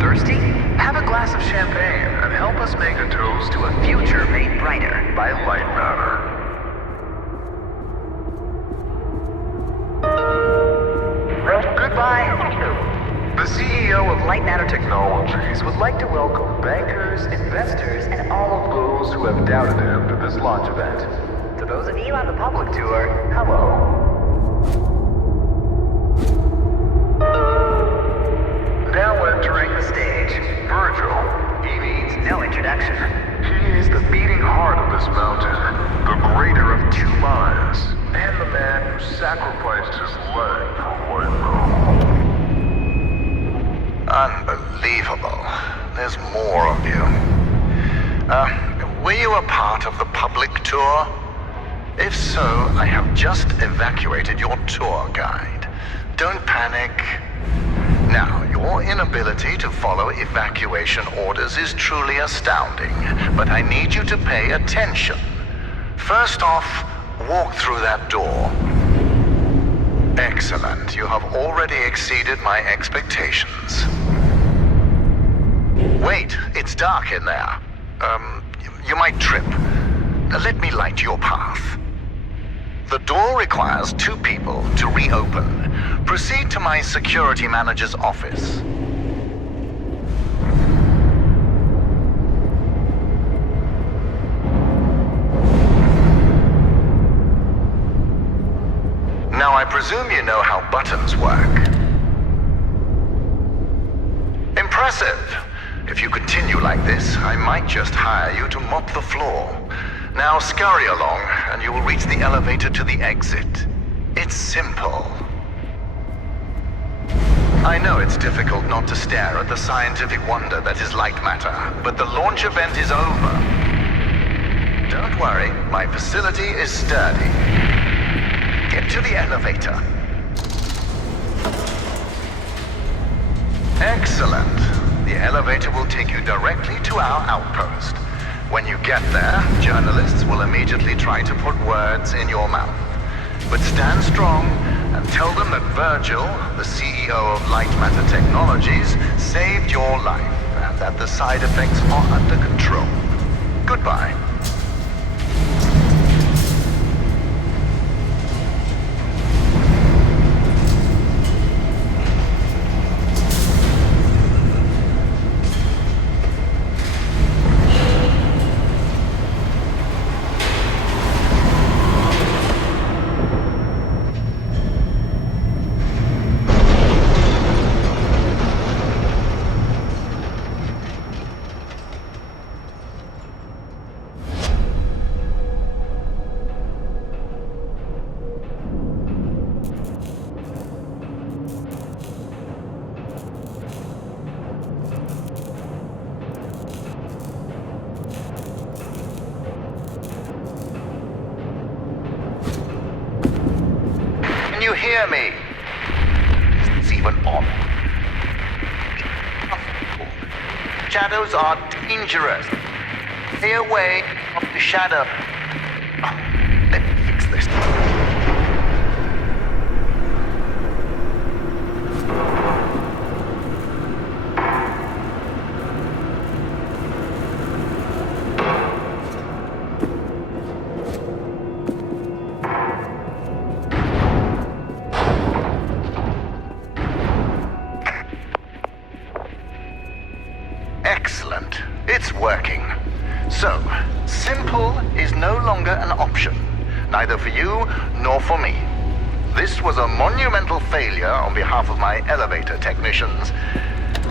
Thirsty? Have a glass of champagne and help us make a toast to a future made brighter by Lightmatter. Goodbye. The CEO of Lightmatter Technologies would like to welcome bankers, investors, and all of those who have doubted him to this launch event. To those of you on the public tour, hello. Now entering the stage, Virgil. He needs no introduction. He is the beating heart of this mountain, the greater of two minds, and the man who sacrificed his leg for White. Unbelievable. There's more of you. Were you a part of the public tour? If so, I have just evacuated your tour guide. Don't panic. Now, your inability to follow evacuation orders is truly astounding, but I need you to pay attention. First off, walk through that door. Excellent. You have already exceeded my expectations. Wait, it's dark in there. You might trip. Let me light your path. The door requires 2 people to reopen. Proceed to my security manager's office. Now, I presume you know how buttons work. Impressive. If you continue like this, I might just hire you to mop the floor. Now scurry along, and you will reach the elevator to the exit. It's simple. I know it's difficult not to stare at the scientific wonder that is Lightmatter, but the launch event is over. Don't worry, my facility is sturdy. Get to the elevator. Excellent. The elevator will take you directly to our outpost. When you get there, journalists will immediately try to put words in your mouth. But stand strong and tell them that Virgil, the CEO of Lightmatter Technologies, saved your life and that the side effects are under control. Goodbye. You hear me? It's even on. Shadows are dangerous. Stay away from the shadow. Let me fix this. Excellent. It's working. So, simple is no longer an option, neither for you nor for me. This was a monumental failure on behalf of my elevator technicians.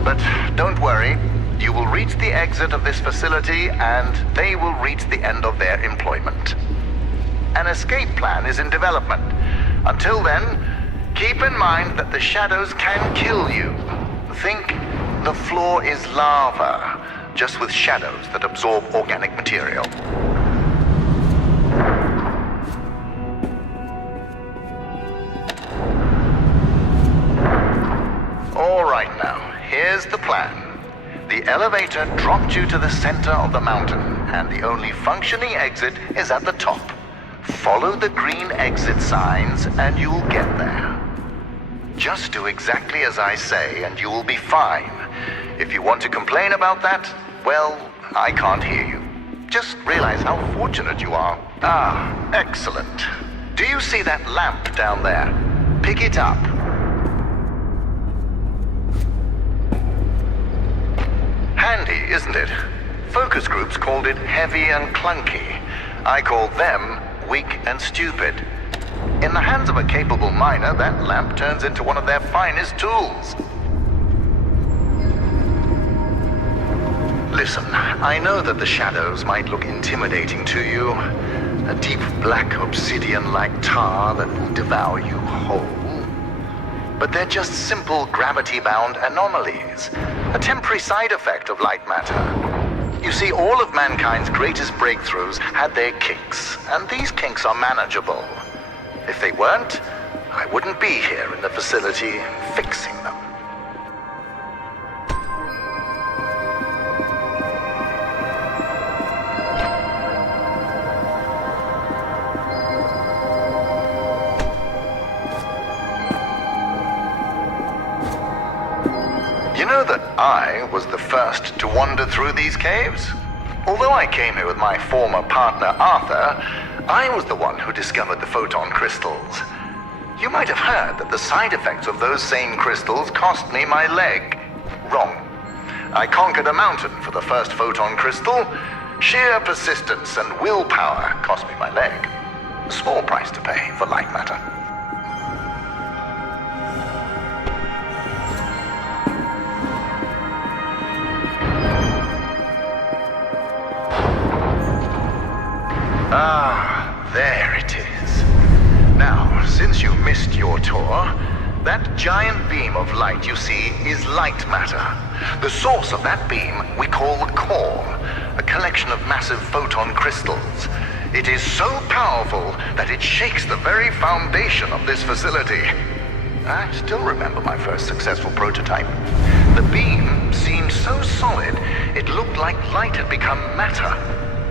But don't worry, you will reach the exit of this facility and they will reach the end of their employment. An escape plan is in development. Until then, keep in mind that the shadows can kill you. Think the floor is lava, just with shadows that absorb organic material. All right now, here's the plan. The elevator dropped you to the center of the mountain, and the only functioning exit is at the top. Follow the green exit signs, and you'll get there. Just do exactly as I say, and you will be fine. If you want to complain about that, well, I can't hear you. Just realize how fortunate you are. Ah, excellent. Do you see that lamp down there? Pick it up. Handy, isn't it? Focus groups called it heavy and clunky. I call them weak and stupid. In the hands of a capable miner, that lamp turns into one of their finest tools. Listen, I know that the shadows might look intimidating to you. A deep black obsidian-like tar that will devour you whole. But they're just simple gravity-bound anomalies. A temporary side effect of light matter. You see, all of mankind's greatest breakthroughs had their kinks, and these kinks are manageable. If they weren't, I wouldn't be here in the facility fixing them. You know that I was the first to wander through these caves? Although I came here with my former partner Arthur, I was the one who discovered the photon crystals. You might have heard that the side effects of those same crystals cost me my leg. Wrong. I conquered a mountain for the first photon crystal. Sheer persistence and willpower cost me my leg. A small price to pay for light matter. Ah, there it is. Now, since you missed your tour, that giant beam of light you see is light matter. The source of that beam we call the core, a collection of massive photon crystals. It is so powerful that it shakes the very foundation of this facility. I still remember my first successful prototype. The beam seemed so solid, it looked like light had become matter.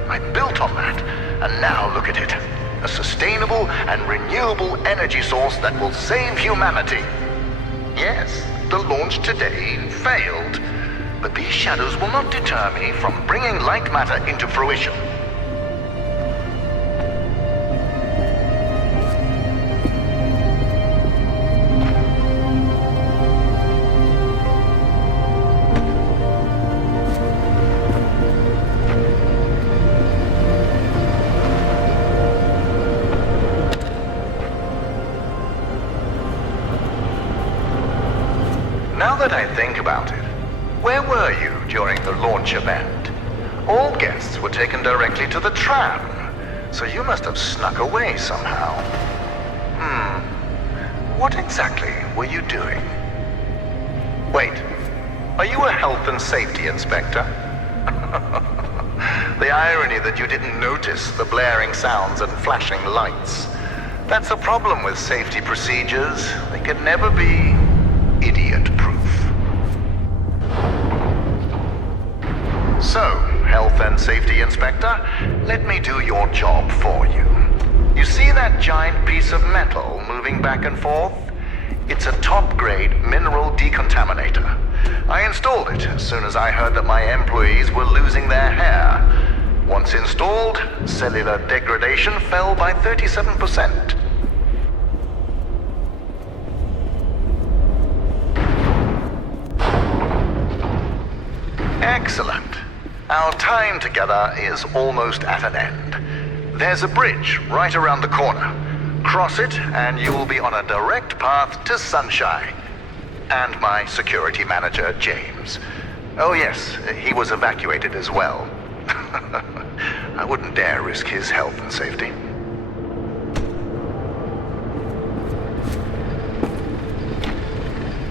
I built on that, and now look at it. A sustainable and renewable energy source that will save humanity. Yes, the launch today failed, but these shadows will not deter me from bringing light matter into fruition. Now that I think about it, where were you during the launch event? All guests were taken directly to the tram, so you must have snuck away somehow. What exactly were you doing? Wait, are you a health and safety inspector? The irony that you didn't notice the blaring sounds and flashing lights. That's a problem with safety procedures. They can never be idiot-proof. So, Health and Safety Inspector, let me do your job for you. You see that giant piece of metal moving back and forth? It's a top-grade mineral decontaminator. I installed it as soon as I heard that my employees were losing their hair. Once installed, cellular degradation fell by 37%. Excellent. Our time together is almost at an end. There's a bridge right around the corner. Cross it and you will be on a direct path to Sunshine. And my security manager, James. Oh yes, he was evacuated as well. I wouldn't dare risk his health and safety.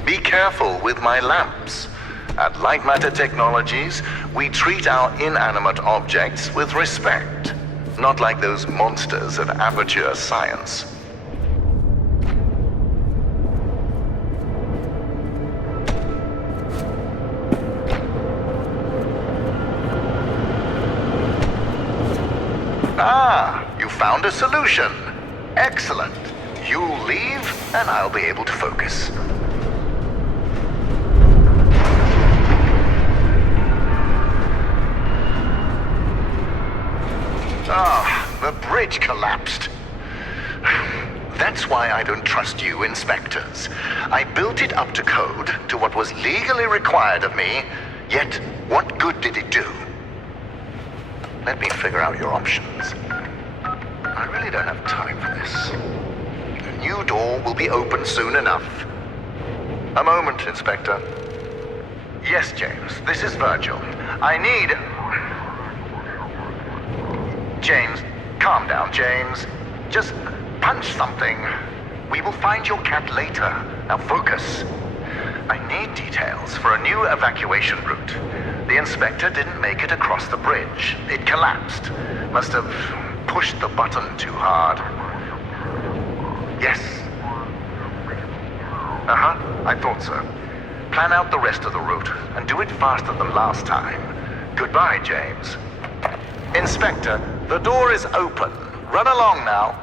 Be careful with my lamps. At Lightmatter Technologies, we treat our inanimate objects with respect, not like those monsters at Aperture Science. Ah, you found a solution. Excellent. You leave, and I'll be able to focus. bridge collapsed. That's why I don't trust you, inspectors. I built it up to code, to what was legally required of me, yet what good did it do? Let me figure out your options. I really don't have time for this. The new door will be open soon enough. A moment, Inspector. Yes, James, this is Virgil. I need... James, calm down, James. Just punch something. We will find your cat later. Now focus. I need details for a new evacuation route. The inspector didn't make it across the bridge. It collapsed. Must have pushed the button too hard. Yes. I thought so. Plan out the rest of the route, and do it faster than last time. Goodbye, James. Inspector, the door is open. Run along now.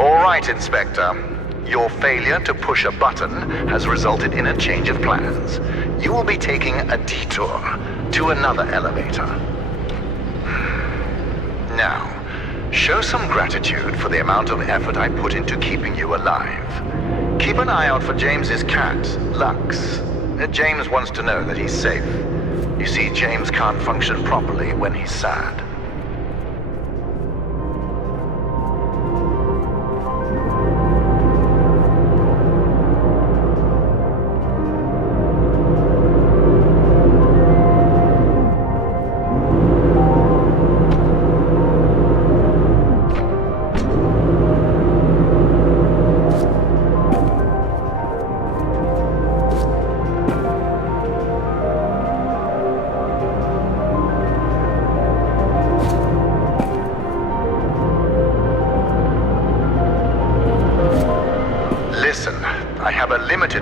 All right, Inspector. Your failure to push a button has resulted in a change of plans. You will be taking a detour to another elevator. Now, show some gratitude for the amount of effort I put into keeping you alive. Keep an eye out for James's cat, Lux. James wants to know that he's safe. You see, James can't function properly when he's sad.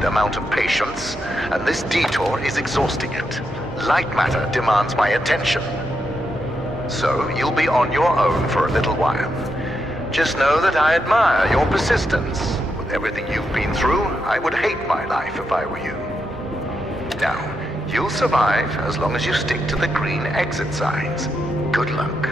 Amount of patience, and this detour is exhausting it. Lightmatter demands my attention. So you'll be on your own for a little while. Just know that I admire your persistence. With everything you've been through, I would hate my life if I were you. Now, you'll survive as long as you stick to the green exit signs. Good luck.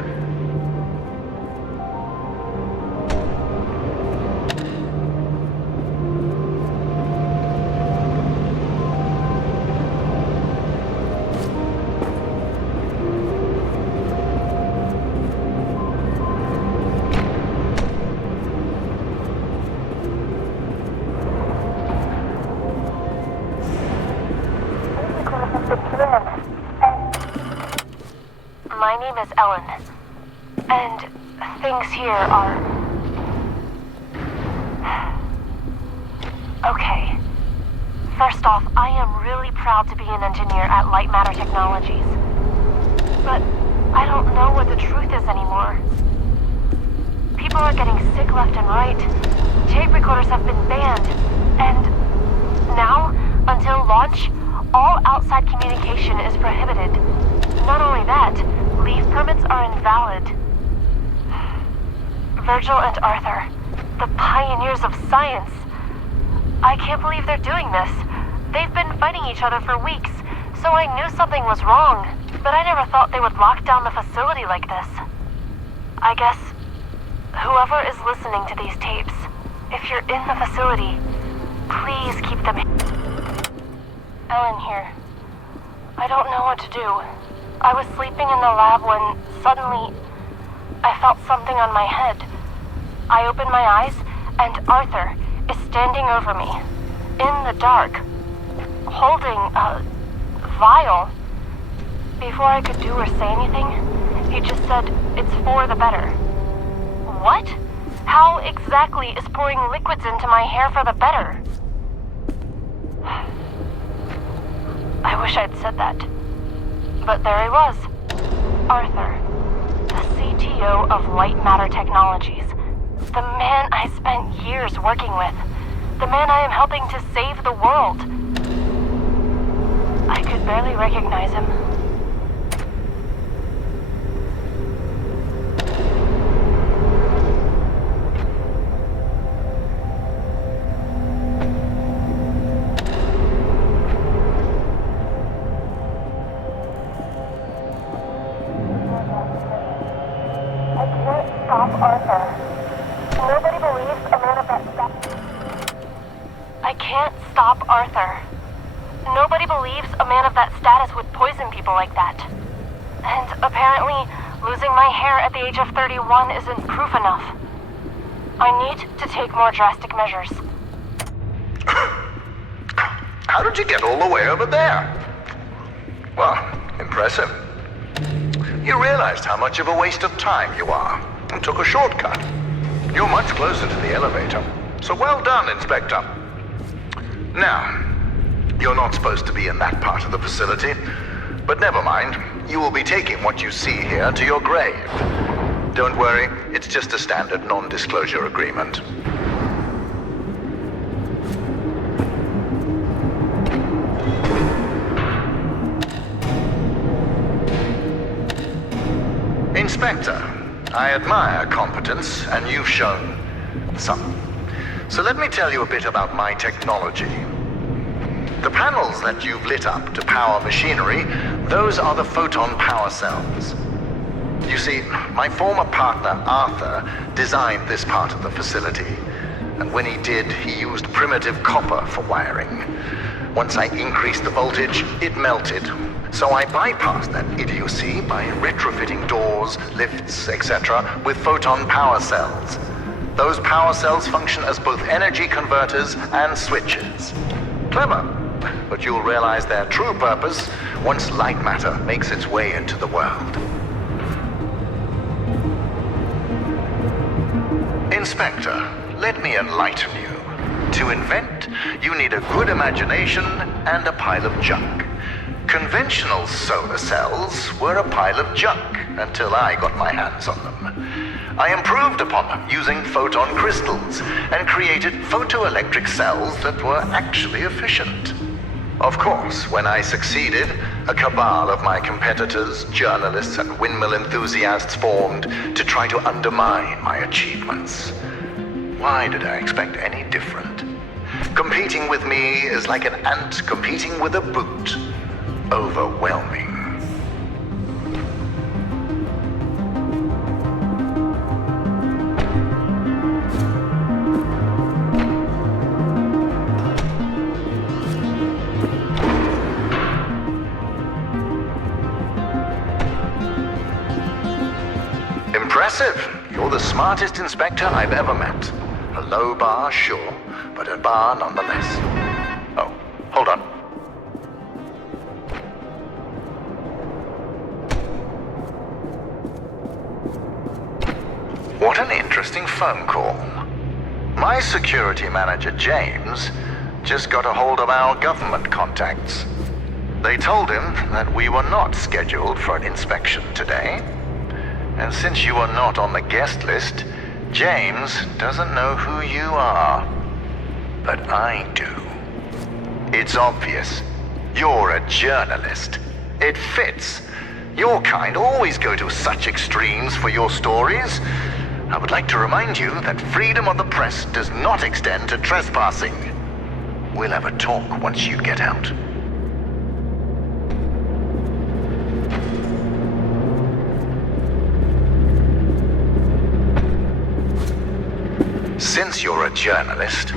My name is Ellen, and things here are... Okay. First off, I am really proud to be an engineer at Lightmatter Technologies. But I don't know what the truth is anymore. People are getting sick left and right. Tape recorders have been banned. And now, until launch, all outside communication is prohibited. Not only that, leave permits are invalid. Virgil and Arthur, the pioneers of science. I can't believe they're doing this. They've been fighting each other for weeks, so I knew something was wrong. But I never thought they would lock down the facility like this. I guess whoever is listening to these tapes, if you're in the facility, please keep them. Ellen here. I don't know what to do. I was sleeping in the lab when suddenly I felt something on my head. I opened my eyes and Arthur is standing over me in the dark, holding a vial. Before I could do or say anything, he just said, "It's for the better." What? How exactly is pouring liquids into my hair for the better? I wish I'd said that. But there he was. Arthur, the CTO of Lightmatter Technologies. The man I spent years working with. The man I am helping to save the world. I could barely recognize him. nobody believes a man of that status would poison people like that. And apparently, losing my hair at the age of 31 isn't proof enough. I need to take more drastic measures. How did you get all the way over there? Well, impressive. You realized how much of a waste of time you are and took a shortcut. You're much closer to the elevator, so well done, Inspector. Now, you're not supposed to be in that part of the facility, but never mind. You will be taking what you see here to your grave. Don't worry, it's just a standard non-disclosure agreement. Inspector, I admire competence, and you've shown some. So let me tell you a bit about my technology. The panels that you've lit up to power machinery, those are the photon power cells. You see, my former partner, Arthur, designed this part of the facility. And when he did, he used primitive copper for wiring. Once I increased the voltage, it melted. So I bypassed that idiocy by retrofitting doors, lifts, etc. with photon power cells. Those power cells function as both energy converters and switches. Clever, but you'll realize their true purpose once Lightmatter makes its way into the world. Inspector, let me enlighten you. To invent, you need a good imagination and a pile of junk. Conventional solar cells were a pile of junk until I got my hands on them. I improved upon them using photon crystals and created photoelectric cells that were actually efficient. Of course, when I succeeded, a cabal of my competitors, journalists, and windmill enthusiasts formed to try to undermine my achievements. Why did I expect any different? Competing with me is like an ant competing with a boot. Overwhelming. Impressive. You're the smartest inspector I've ever met. A low bar, sure, but a bar nonetheless. Oh, hold on. What an interesting phone call. My security manager, James, just got a hold of our government contacts. They told him that we were not scheduled for an inspection today. And since you are not on the guest list, James doesn't know who you are. But I do. It's obvious. You're a journalist. It fits. Your kind always go to such extremes for your stories. I would like to remind you that freedom of the press does not extend to trespassing. We'll have a talk once you get out. Since you're a journalist,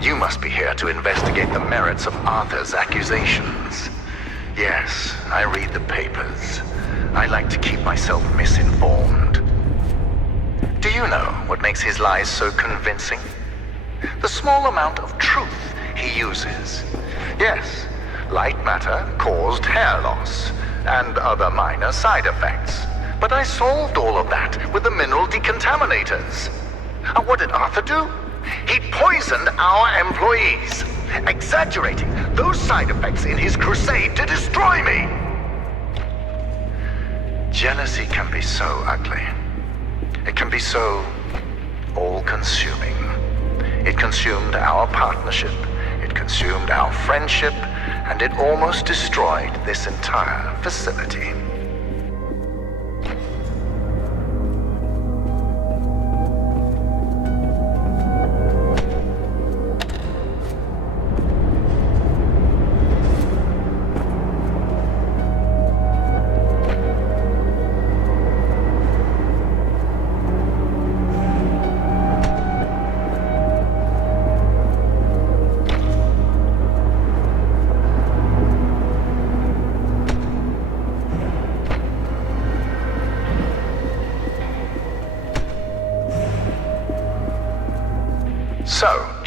you must be here to investigate the merits of Arthur's accusations. Yes, I read the papers. I like to keep myself misinformed. Do you know what makes his lies so convincing? The small amount of truth he uses. Yes, Lightmatter caused hair loss and other minor side effects. But I solved all of that with the mineral decontaminators. And what did Arthur do? He poisoned our employees, exaggerating those side effects in his crusade to destroy me. Jealousy can be so ugly. It can be so all-consuming. It consumed our partnership, it consumed our friendship, and it almost destroyed this entire facility.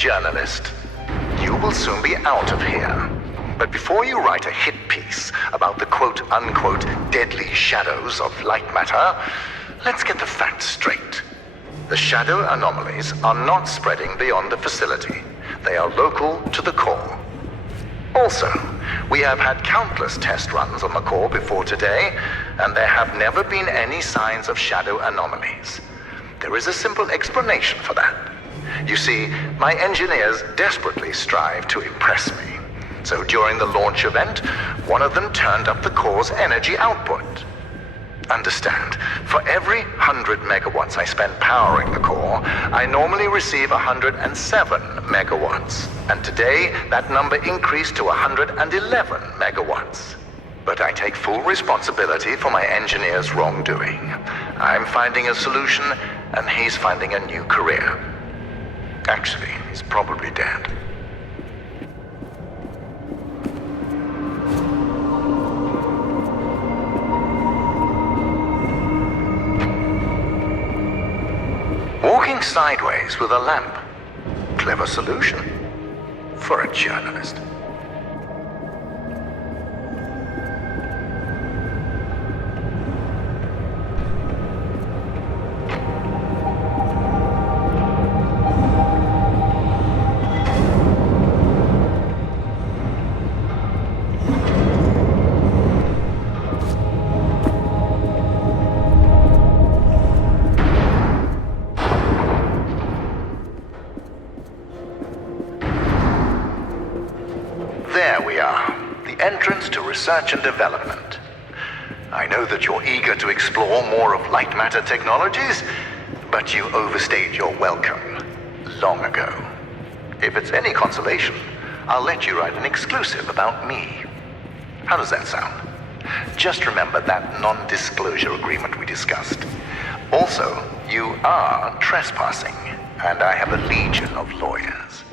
Journalist, you will soon be out of here. But before you write a hit piece about the quote-unquote deadly shadows of Lightmatter, let's get the facts straight. The shadow anomalies are not spreading beyond the facility. They are local to the core. Also, we have had countless test runs on the core before today, and there have never been any signs of shadow anomalies. There is a simple explanation for that. You see, my engineers desperately strive to impress me. So during the launch event, one of them turned up the core's energy output. Understand, for every 100 megawatts I spend powering the core, I normally receive 107 megawatts. And today, that number increased to 111 megawatts. But I take full responsibility for my engineer's wrongdoing. I'm finding a solution, and he's finding a new career. Actually, he's probably dead. Walking sideways with a lamp. Clever solution for a journalist. There we are, the entrance to research and development. I know that you're eager to explore more of Lightmatter technologies, but you overstayed your welcome long ago. If it's any consolation, I'll let you write an exclusive about me. How does that sound? Just remember that non-disclosure agreement we discussed. Also, you are trespassing, and I have a legion of lawyers.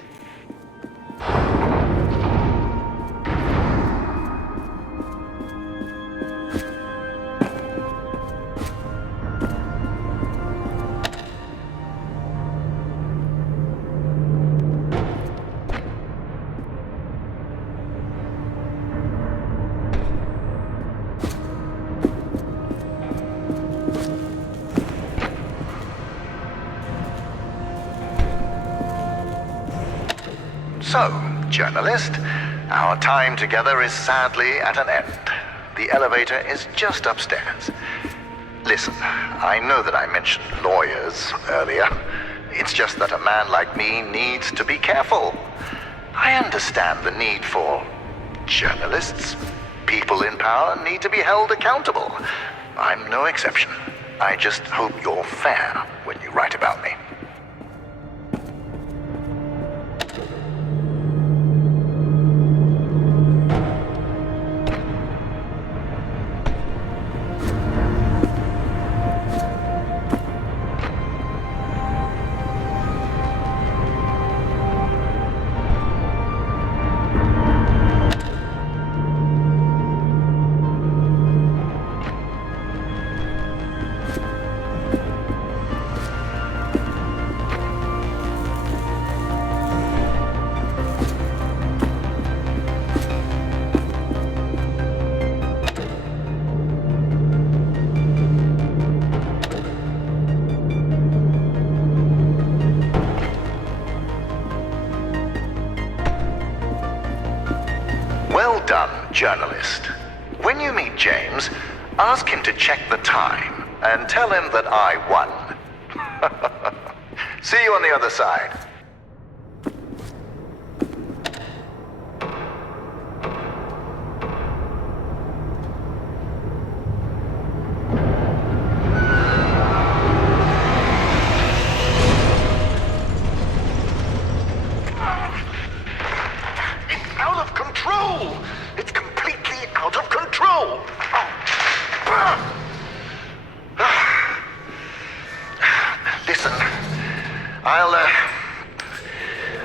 So, journalist, our time together is sadly at an end. The elevator is just upstairs. Listen, I know that I mentioned lawyers earlier. It's just that a man like me needs to be careful. I understand the need for journalists. People in power need to be held accountable. I'm no exception. I just hope you're fair when you write about me. Well done, journalist. When you meet James, ask him to check the time and tell him that I won. See you on the other side. It's completely out of control! Listen,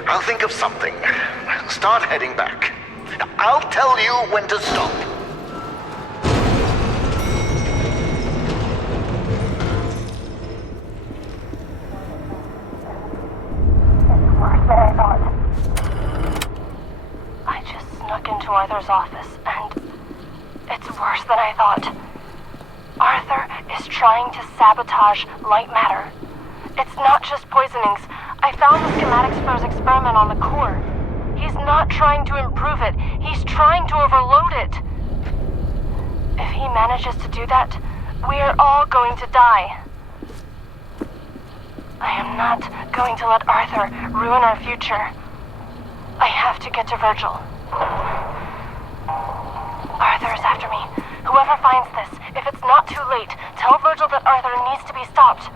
I'll think of something. Start heading back. I'll tell you when to stop. It's worse than I thought. Arthur's office, and it's worse than I thought. Arthur is trying to sabotage Lightmatter. It's not just poisonings. I found the schematics for his experiment on the core. He's not trying to improve it. He's trying to overload it. If he manages to do that, we are all going to die. I am not going to let Arthur ruin our future. I have to get to Virgil. Arthur is after me. Whoever finds this, if it's not too late, tell Virgil that Arthur needs to be stopped.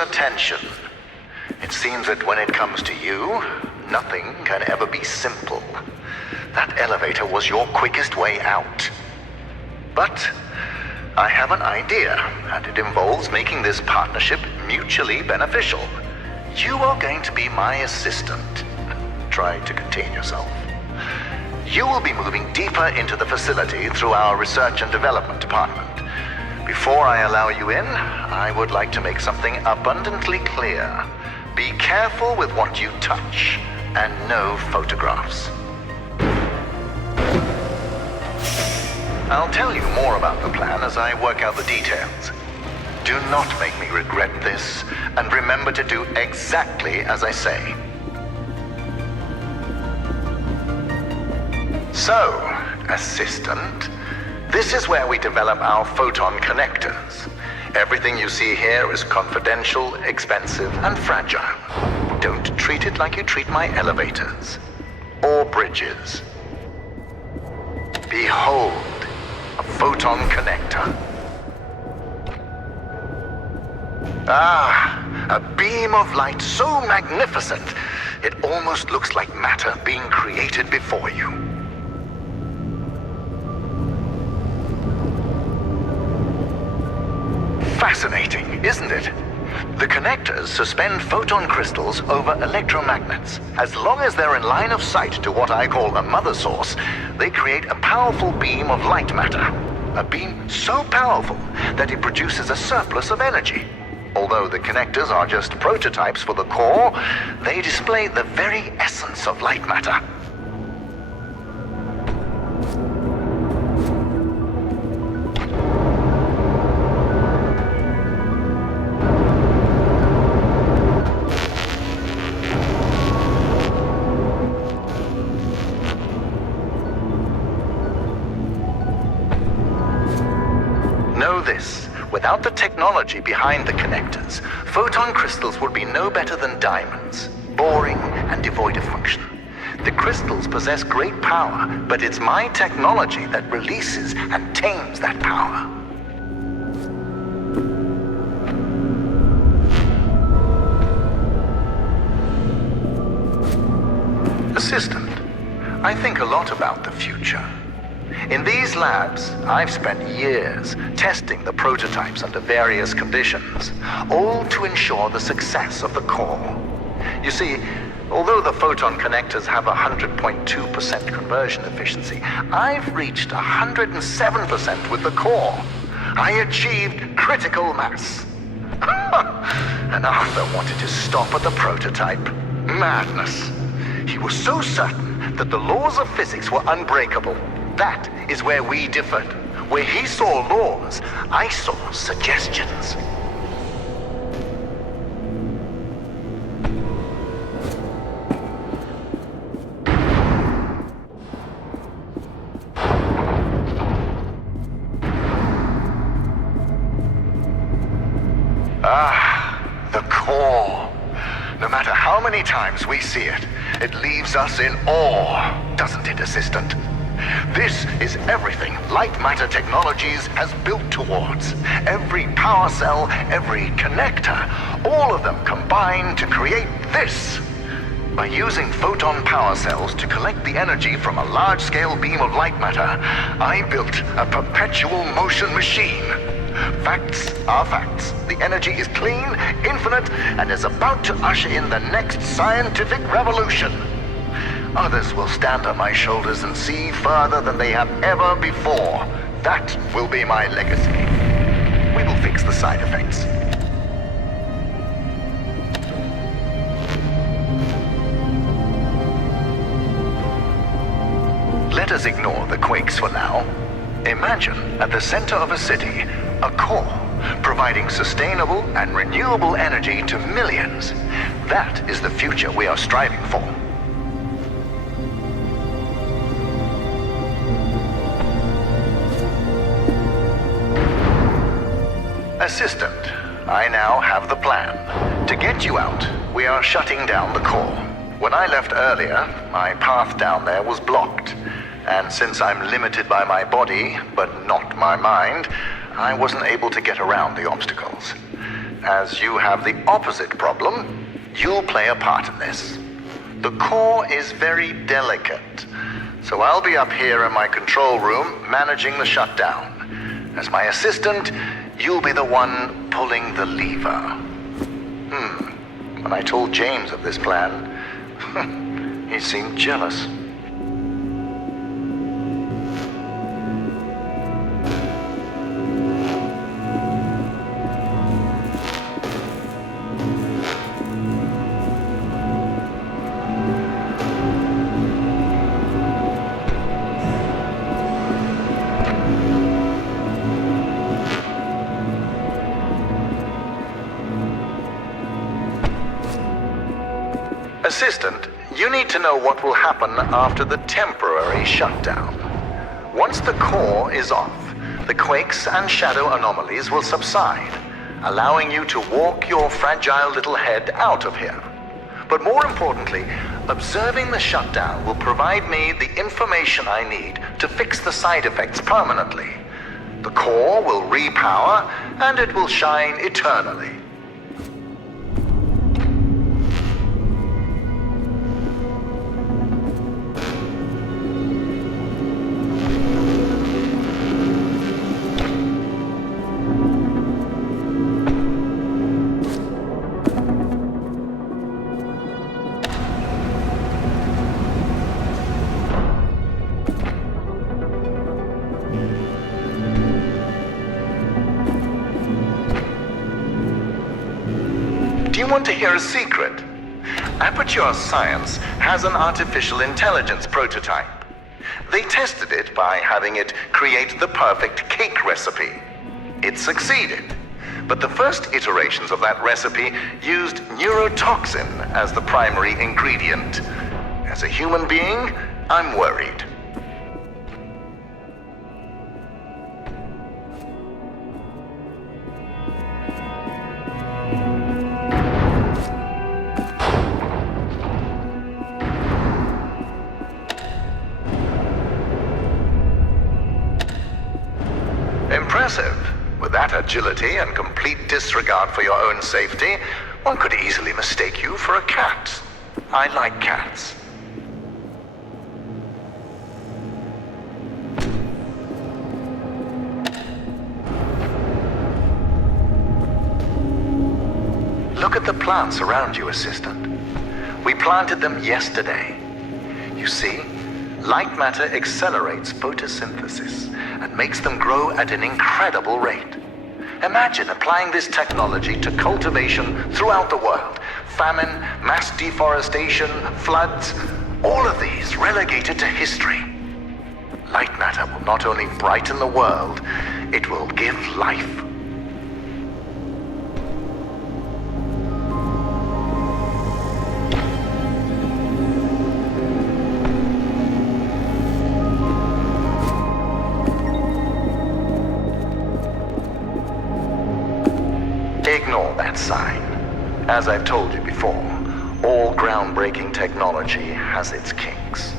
Attention. It seems that when it comes to you, nothing can ever be simple. That elevator was your quickest way out. But I have an idea, and it involves making this partnership mutually beneficial. You are going to be my assistant. Try to contain yourself. You will be moving deeper into the facility through our research and development department. Before I allow you in, I would like to make something abundantly clear. Be careful with what you touch, and no photographs. I'll tell you more about the plan as I work out the details. Do not make me regret this, and remember to do exactly as I say. So, assistant, this is where we develop our photon connectors. Everything you see here is confidential, expensive, and fragile. Don't treat it like you treat my elevators or bridges. Behold, a photon connector. Ah, a beam of light so magnificent, it almost looks like matter being created before you. Fascinating, isn't it? The connectors suspend photon crystals over electromagnets. As long as they're in line of sight to what I call a mother source, they create a powerful beam of light matter. A beam so powerful that it produces a surplus of energy. Although the connectors are just prototypes for the core, they display the very essence of light matter. Know this, without the technology behind the connectors, photon crystals would be no better than diamonds, boring and devoid of function. The crystals possess great power, but it's my technology that releases and tames that power. Assistant, I think a lot about the future. In these labs, I've spent years testing the prototypes under various conditions, all to ensure the success of the core. You see, although the photon connectors have 100.2% conversion efficiency, I've reached 107% with the core. I achieved critical mass. And Arthur wanted to stop at the prototype. Madness. He was so certain that the laws of physics were unbreakable. That is where we differed. Where he saw laws, I saw suggestions. Ah, the core. No matter how many times we see it, it leaves us in awe, doesn't it, Assistant? This is everything Lightmatter Technologies has built towards. Every power cell, every connector, all of them combine to create this. By using photon power cells to collect the energy from a large-scale beam of light matter, I built a perpetual motion machine. Facts are facts. The energy is clean, infinite, and is about to usher in the next scientific revolution. Others will stand on my shoulders and see further than they have ever before. That will be my legacy. We will fix the side effects. Let us ignore the quakes for now. Imagine at the center of a city, a core, providing sustainable and renewable energy to millions. That is the future we are striving for. Assistant, I now have the plan. To get you out, we are shutting down the core. When I left earlier, my path down there was blocked. And since I'm limited by my body, but not my mind, I wasn't able to get around the obstacles. As you have the opposite problem, you'll play a part in this. The core is very delicate, so I'll be up here in my control room managing the shutdown. As my assistant, you'll be the one pulling the lever. When I told James of this plan, he seemed jealous. Assistant, you need to know what will happen after the temporary shutdown. Once the core is off, the quakes and shadow anomalies will subside, allowing you to walk your fragile little head out of here. But more importantly, observing the shutdown will provide me the information I need to fix the side effects permanently. The core will repower, and it will shine eternally. Do you want to hear a secret? Aperture Science has an artificial intelligence prototype. They tested it by having it create the perfect cake recipe. It succeeded. But the first iterations of that recipe used neurotoxin as the primary ingredient. As a human being, I'm worried. Impressive. With that agility and complete disregard for your own safety, one could easily mistake you for a cat. I like cats. Look at the plants around you, Assistant. We planted them yesterday. You see, light matter accelerates photosynthesis and makes them grow at an incredible rate. Imagine applying this technology to cultivation throughout the world. Famine, mass deforestation, floods, all of these relegated to history. Light matter will not only brighten the world, it will give life. Ignore that sign. As I've told you before, all groundbreaking technology has its kinks.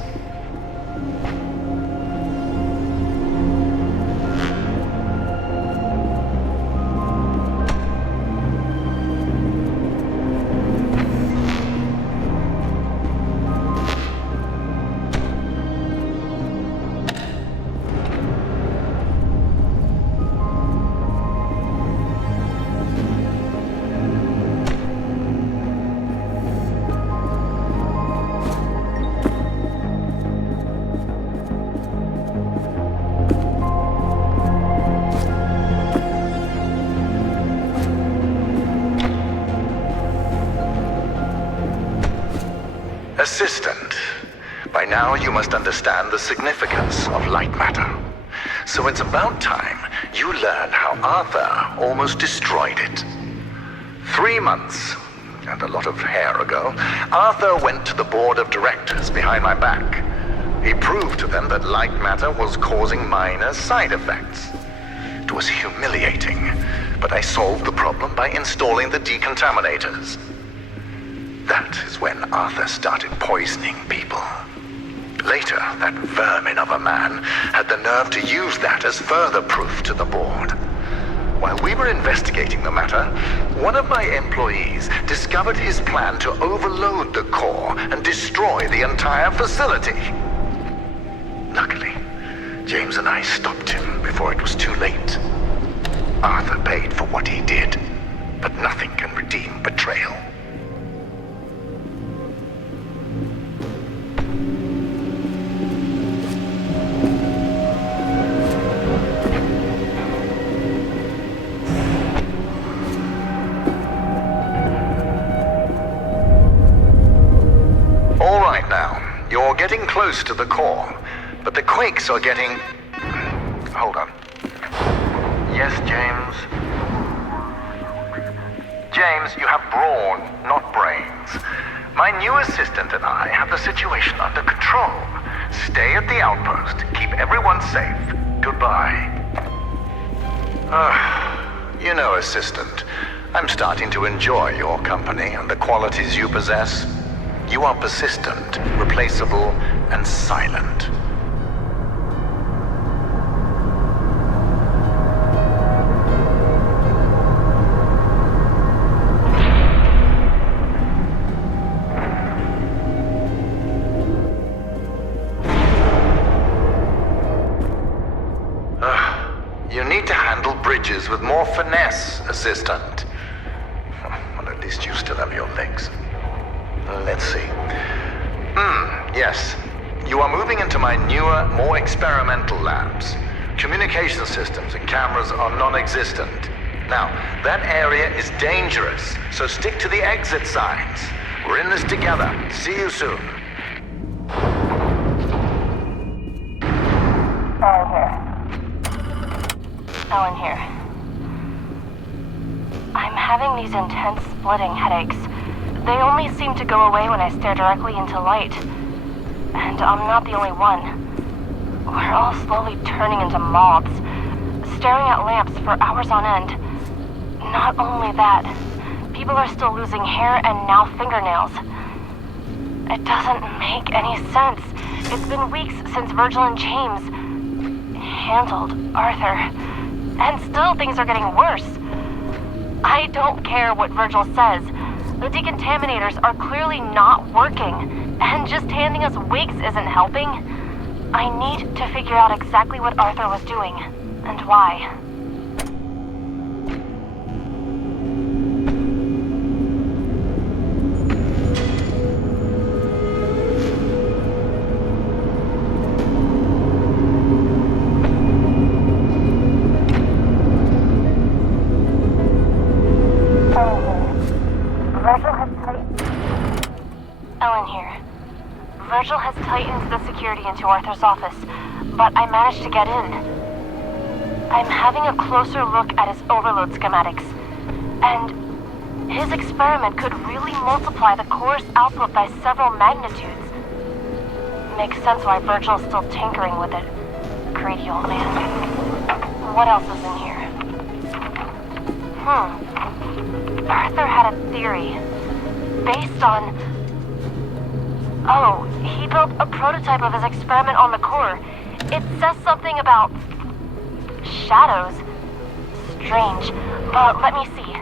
Assistant, by now you must understand the significance of Lightmatter. So it's about time you learn how Arthur almost destroyed it. 3 months, and a lot of hair ago, Arthur went to the board of directors behind my back. He proved to them that Lightmatter was causing minor side effects. It was humiliating, but I solved the problem by installing the decontaminators. That is when Arthur started poisoning people. Later, that vermin of a man had the nerve to use that as further proof to the board. While we were investigating the matter, one of my employees discovered his plan to overload the core and destroy the entire facility. Luckily, James and I stopped him before it was too late. Arthur paid for what he did, but nothing can redeem betrayal. All right now, you're getting close to the core, but the quakes are getting... Hold on. Yes, James? James, you have brawn, not brains. My new assistant and I have the situation under control. Stay at the outpost. Keep everyone safe. Goodbye. You know, assistant, I'm starting to enjoy your company and the qualities you possess. You are persistent, replaceable, and silent. You need to handle bridges with more finesse, assistant. Well, at least you still have your legs. Let's see. Yes. You are moving into my newer, more experimental labs. Communication systems and cameras are non-existent. Now, that area is dangerous, so stick to the exit signs. We're in this together. See you soon. Ellen here. I'm having these intense splitting headaches. They only seem to go away when I stare directly into light. And I'm not the only one. We're all slowly turning into mobs, staring at lamps for hours on end. Not only that, people are still losing hair and now fingernails. It doesn't make any sense. It's been weeks since Virgil and James handled Arthur. And still things are getting worse. I don't care what Virgil says. The decontaminators are clearly not working, and just handing us wigs isn't helping. I need to figure out exactly what Arthur was doing, and why. Ellen here. Virgil has tightened the security into Arthur's office, but I managed to get in. I'm having a closer look at his overload schematics, and his experiment could really multiply the core's output by several magnitudes. Makes sense why Virgil's still tinkering with it. Greedy old man. What else is in here? Arthur had a theory based on... Oh, he built a prototype of his experiment on the core. It says something about... shadows. Strange, but let me see.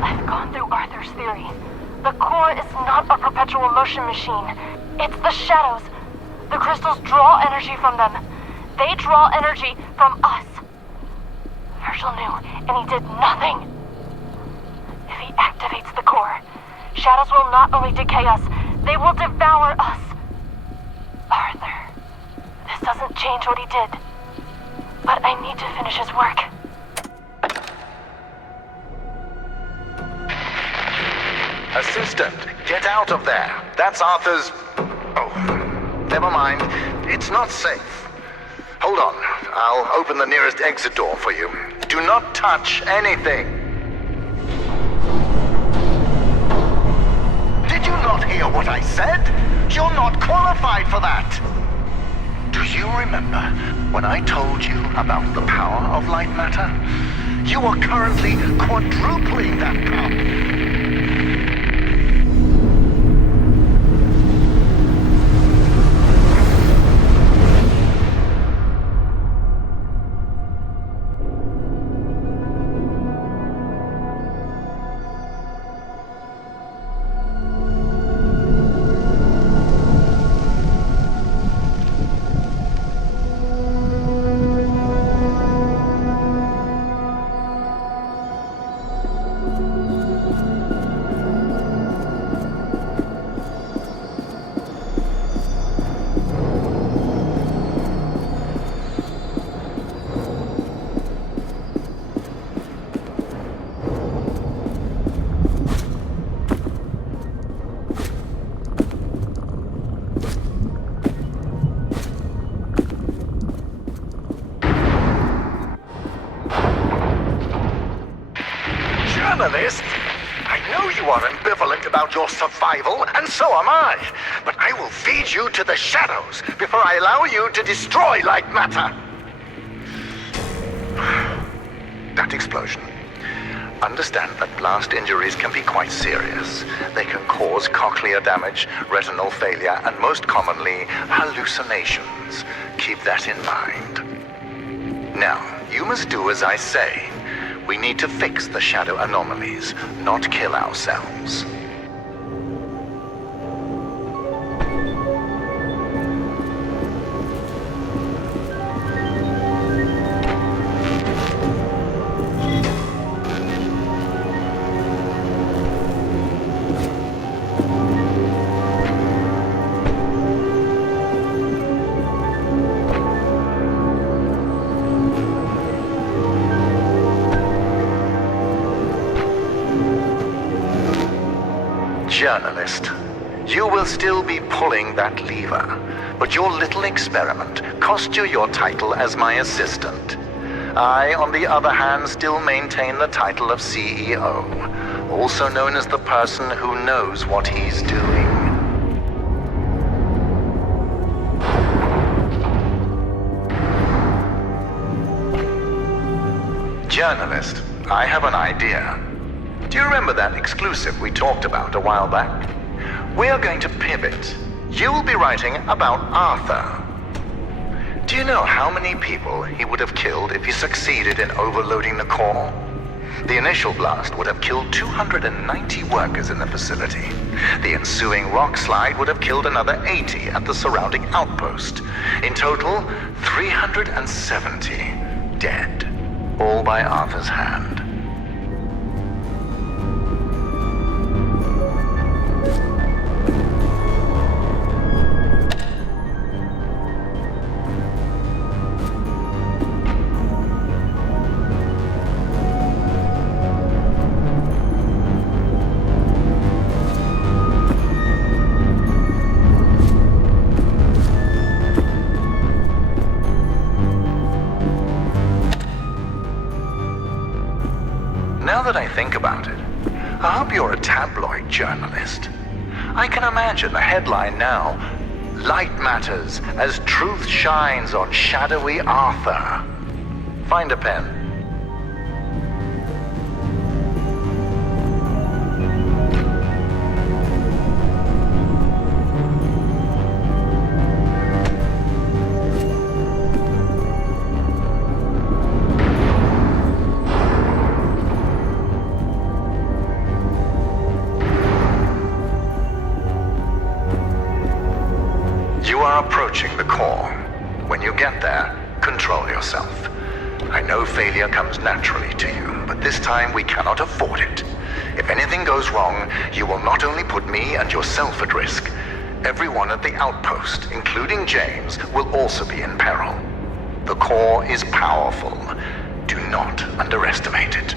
I've gone through Arthur's theory. The core is not a perpetual motion machine. It's the shadows. The crystals draw energy from them. They draw energy from us. Virgil knew, and he did nothing. If he activates the core, shadows will not only decay us, they will devour us. Arthur, this doesn't change what he did, but I need to finish his work. assistant. Get out of there. That's Arthur's... Oh, never mind. It's not safe. Hold on. I'll open the nearest exit door for you. Do not touch anything. Did you not hear what I said? You're not qualified for that. Do you remember when I told you about the power of Lightmatter? You are currently quadrupling that power. Journalist? I know you are ambivalent about your survival, and so am I. But I will feed you to the shadows before I allow you to destroy Lightmatter. That explosion. Understand that blast injuries can be quite serious. They can cause cochlear damage, retinal failure, and most commonly, hallucinations. Keep that in mind. Now, you must do as I say. We need to fix the shadow anomalies, not kill ourselves. Journalist, you will still be pulling that lever, but your little experiment cost you your title as my assistant. I, on the other hand, still maintain the title of CEO, also known as the person who knows what he's doing. Journalist, I have an idea. Do you remember that exclusive we talked about a while back? We are going to pivot. You'll be writing about Arthur. Do you know how many people he would have killed if he succeeded in overloading the core? The initial blast would have killed 290 workers in the facility. The ensuing rock slide would have killed another 80 at the surrounding outpost. In total, 370 dead, all by Arthur's hand. Now that I think about it, I hope you're a tabloid journalist. I can imagine the headline now, Light Matters as truth shines on shadowy Arthur. Find a pen. You are approaching the core. When you get there, control yourself. I know failure comes naturally to you, but this time we cannot afford it. If anything goes wrong, you will not only put me and yourself at risk, everyone at the outpost, including James, will also be in peril. The core is powerful. Do not underestimate it.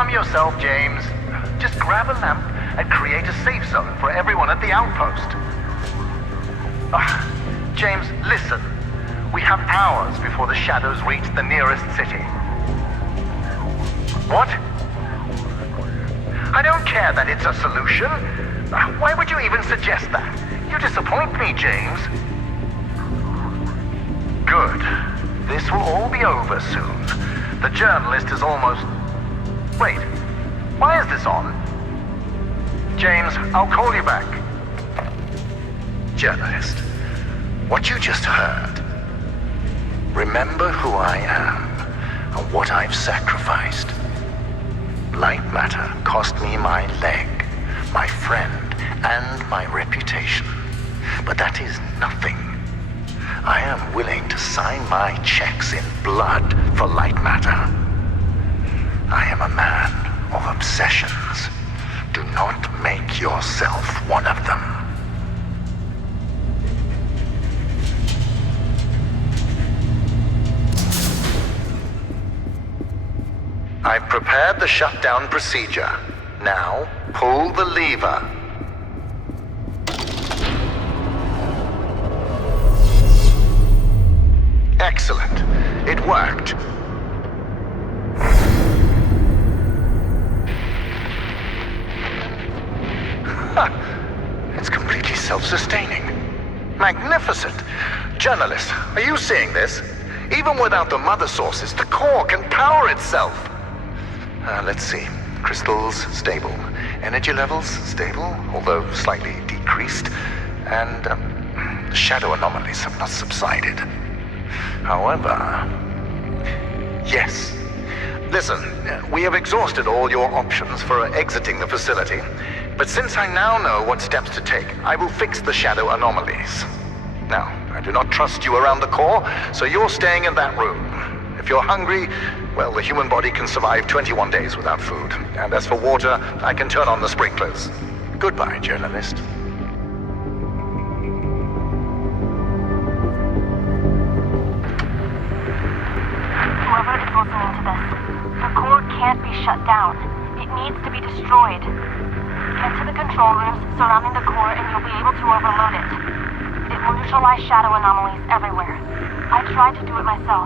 calm yourself, James. Just grab a lamp and create a safe zone for everyone at the outpost. James, listen. We have hours before the shadows reach the nearest city. What? I don't care that it's a solution. Why would you even suggest that? You disappoint me, James. Good. This will all be over soon. The journalist is almost... Wait, why is this on? James, I'll call you back. Journalist, what you just heard. Remember who I am and what I've sacrificed. Lightmatter cost me my leg, my friend, and my reputation. But that is nothing. I am willing to sign my checks in blood for Lightmatter. I am a man of obsessions. Do not make yourself one of them. I've prepared the shutdown procedure. Now, pull the lever. Excellent. It worked. It's completely self-sustaining. Magnificent. Journalist, are you seeing this? Even without the mother sources, the core can power itself. Let's see. Crystals, stable. Energy levels, stable, although slightly decreased. And shadow anomalies have not subsided. However... Yes. Listen, we have exhausted all your options for exiting the facility. But since I now know what steps to take, I will fix the shadow anomalies. Now, I do not trust you around the core, so you're staying in that room. If you're hungry, well, the human body can survive 21 days without food. And as for water, I can turn on the sprinklers. Goodbye, journalist. Whoever is listening to this, the core can't be shut down. It needs to be destroyed. Get to the control rooms surrounding the core and you'll be able to overload it. It will neutralize shadow anomalies everywhere. I tried to do it myself,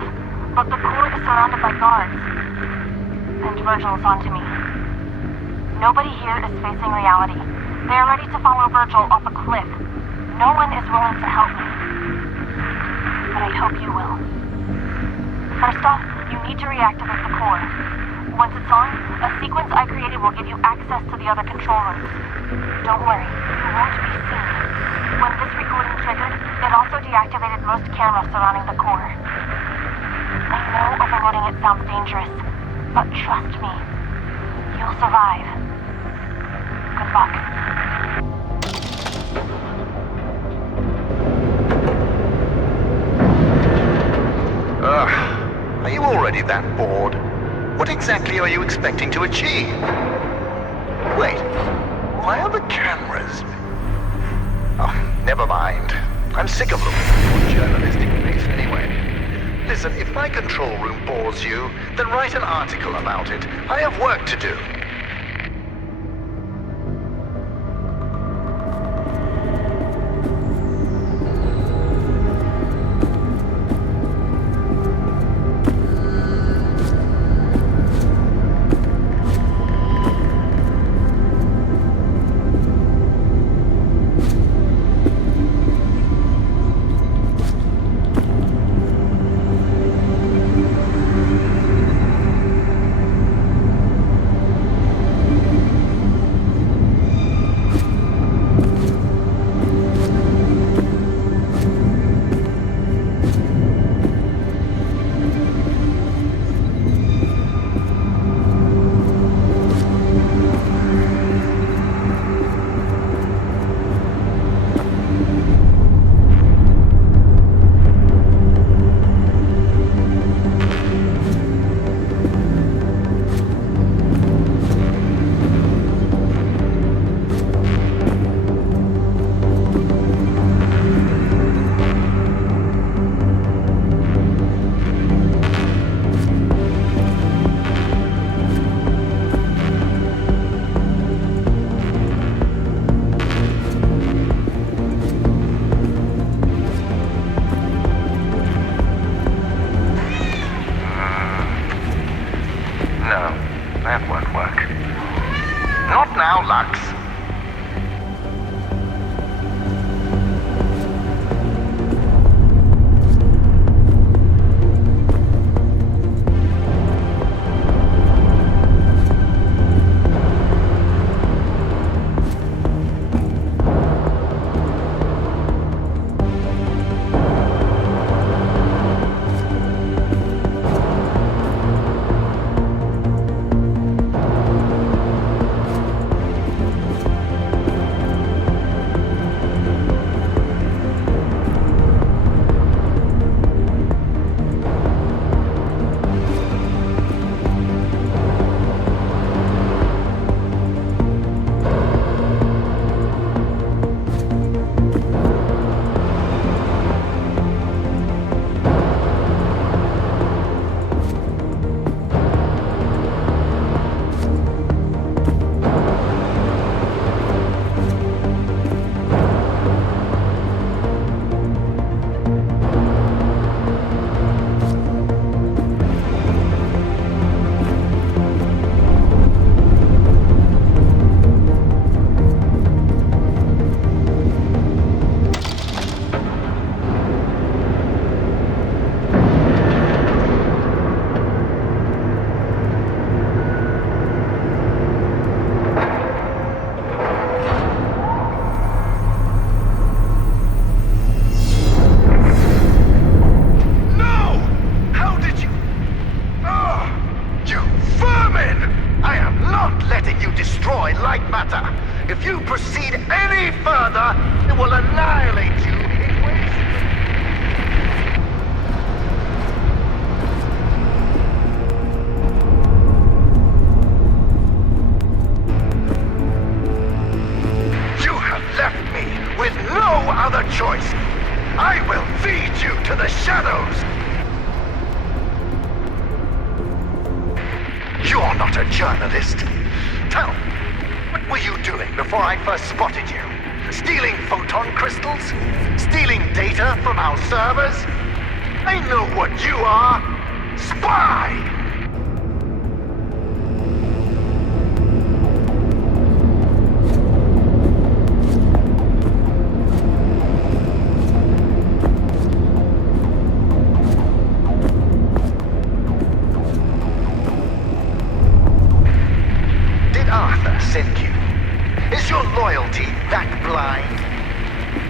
but the core is surrounded by guards. And Virgil's onto me. Nobody here is facing reality. They are ready to follow Virgil off a cliff. No one is willing to help me. But I hope you will. First off, you need to reactivate the core. Once it's on, a sequence I created will give you access to the other control rooms. Don't worry, you won't be seen. When this recording triggered, it also deactivated most cameras surrounding the core. I know overloading it sounds dangerous, but trust me, you'll survive. Good luck. Are you already that bored? What exactly are you expecting to achieve? Wait, why are the cameras... Oh, never mind. I'm sick of looking for journalistic face anyway. Listen, if my control room bores you, then write an article about it. I have work to do. I will feed you to the shadows! You're not a journalist. Tell me, what were you doing before I first spotted you? Stealing photon crystals? Stealing data from our servers? I know what you are! Spy! Send you? Is your loyalty that blind?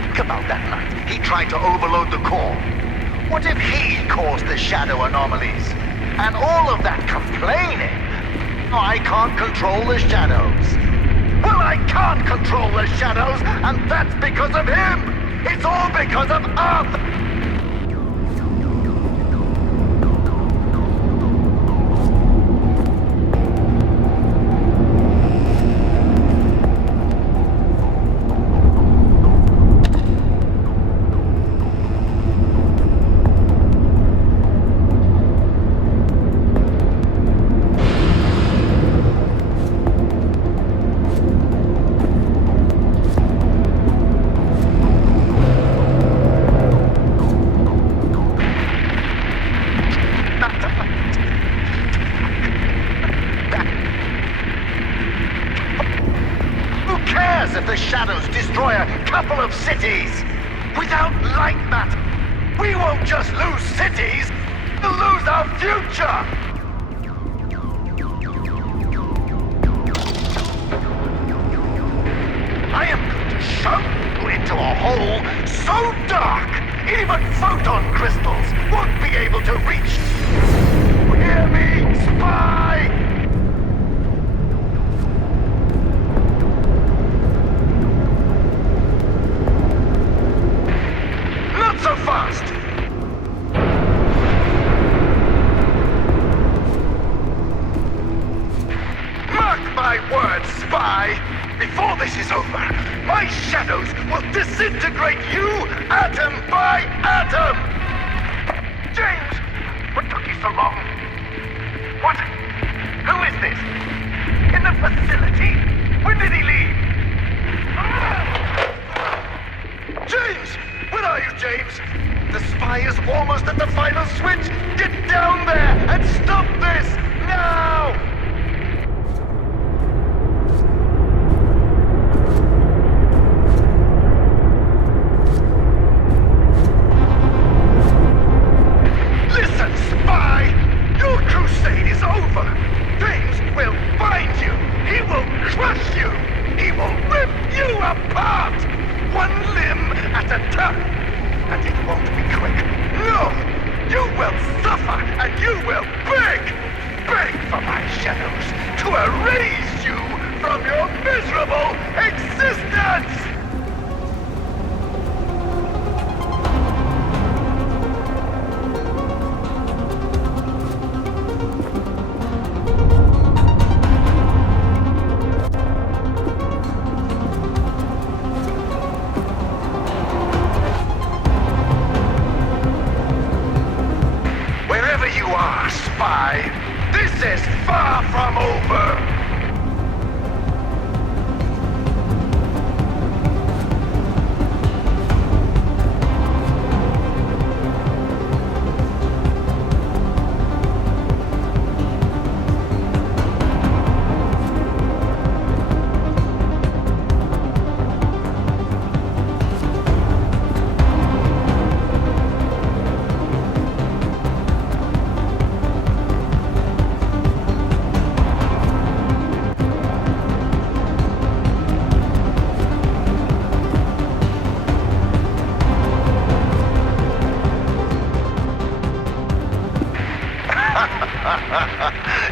Think about that night. He tried to overload the core. What if he caused the shadow anomalies? And all of that complaining? I can't control the shadows. Well, I can't control the shadows, and that's because of him! It's all because of Arthur! If the shadows destroy a couple of cities, without Lightmatter, we won't just lose cities, we'll lose our future! I am going to shove you into a hole so dark, even photon crystals won't be able to reach. Hear me, spy! So fast! Mark my words, spy! Before this is over, my shadows will disintegrate you atom by atom! James! What took you so long? What? Who is this? In the facility? When did he leave? James! Where are you, James? The spy is almost at the final switch! Get down there and stop this! Now! Listen, spy! Your crusade is over! James will find you! He will crush you! He will rip you apart! One limb at a time! And it won't be quick. No! You will suffer and you will beg! Beg for my shadows to erase you from your miserable existence! This is far from over!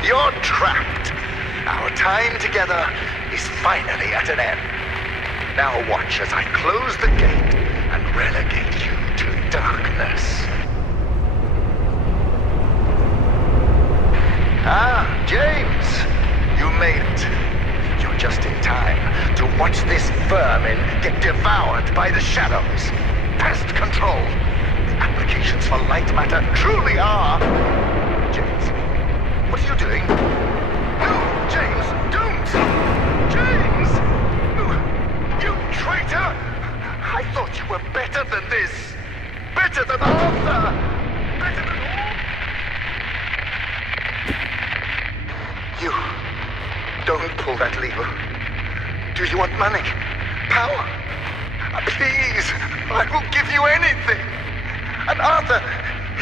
You're trapped. Our time together is finally at an end. Now watch as I close the gate and relegate you to darkness. Ah, James, you made it. You're just in time to watch this vermin get devoured by the shadows. Pest control for Lightmatter truly are... James, what are you doing? No, James, don't! James! You traitor! I thought you were better than this! Better than Arthur! Better than all... You... Don't pull that lever. Do you want money? Power? Please, I will give you anything. And Arthur,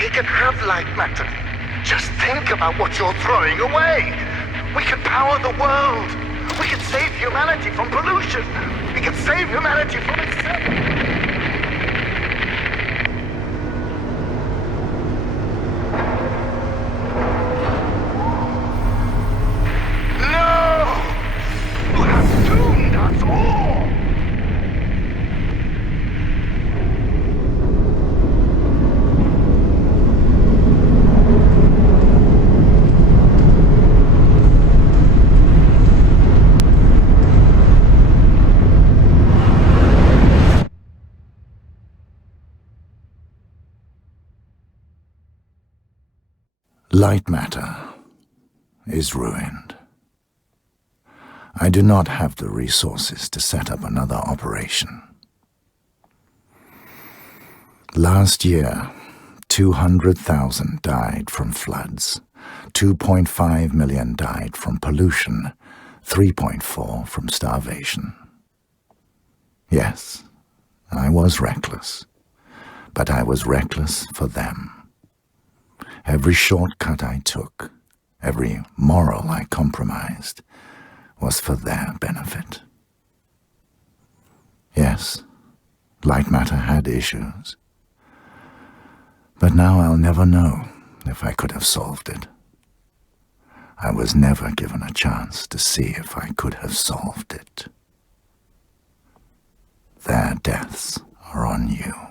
he can have Lightmatter. Just think about what you're throwing away. We can power the world. We can save humanity from pollution. We can save humanity from itself. Lightmatter is ruined. I do not have the resources to set up another operation. Last year, 200,000 died from floods, 2.5 million died from pollution, 3.4 from starvation. Yes, I was reckless, but I was reckless for them. Every shortcut I took, every moral I compromised, was for their benefit. Yes, Lightmatter had issues. But now I'll never know if I could have solved it. I was never given a chance to see if I could have solved it. Their deaths are on you.